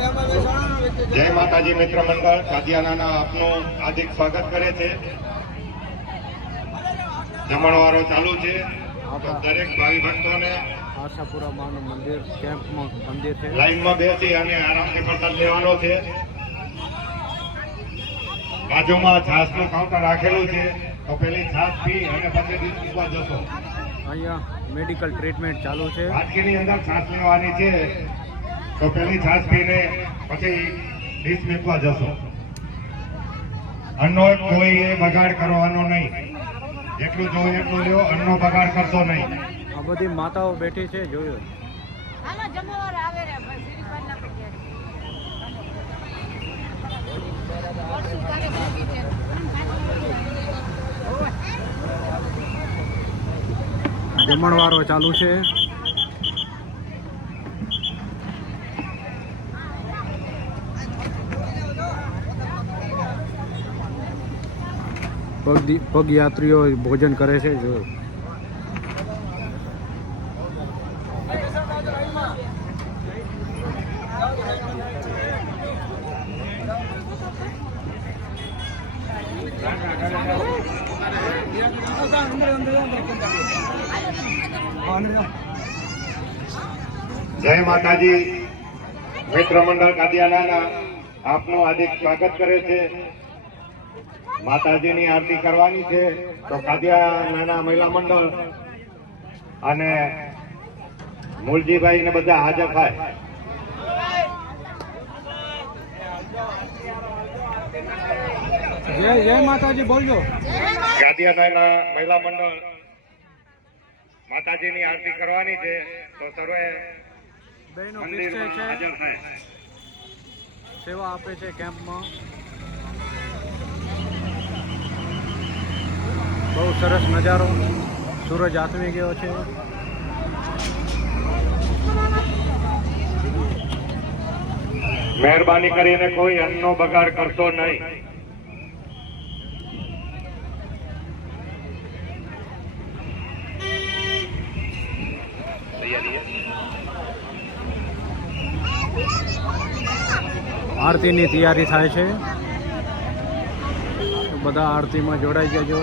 જય માતાજી મિત્ર મંડળ કાદિયાનાના આપનું હાર્દિક સ્વાગત કરે છે। જમણવારો ચાલુ છે। દરેક ભાવિ ભક્તોને આશાપુરા માનું મંદિર કેમ્પમાં મંદિર છે, લાઈનમાં બેસી અને આરામથી પ્રસાદ લેવાનો છે। બાજુમાં છાસનું કાઉન્ટર રાખેલું છે, તો પેલી છાસ પી અને પછી ડીશ પીવા જશો। અહીંયા મેડિકલ ટ્રીટમેન્ટ ચાલુ છે। વાટકીની અંદર છાસ લેવાની છે, તો પેલી છાસ પીને પછી ડીશ પીવા જશો। અન્નો કોઈ બગાડ કરવાનો નહીં, જેટલું જોઈએ એટલું લ્યો, અન્નો બગાડ કરશો નહીં। આ બધી માતાઓ બેઠી છે, જોયું। જમણવારો ચાલુ છે। પગયાત્રીઓ ભોજન કરે છે, જોયું। જય માતાજી મિત્ર મંડળ કાદિયાનાના આપનું હાર્દિક સ્વાગત કરે છે। માતાજીની આરતી કરવાની છે, તો કાદિયાનાના મહિલા મંડળ અને મૂલજીભાઈ ને બધા હાજર થાય। જય માતાજી બોલજો। કાદિયાનાના મહિલા મંડળ માતાજીની આરતી કરવાની છે, તો સર્વે બહેનો મંદિરમાં હાજર થાય। સેવા આપે છે કેમ્પમાં। બહુ સરસ નજારો, સૂરજ આથમી ગયો છે। મહેરબાની કરીને કોઈ અન્નનો બગાડ કરશો નહીં। આરતીની તૈયારી થાય છે, તો બધા આરતીમાં જોડાઈ જજો।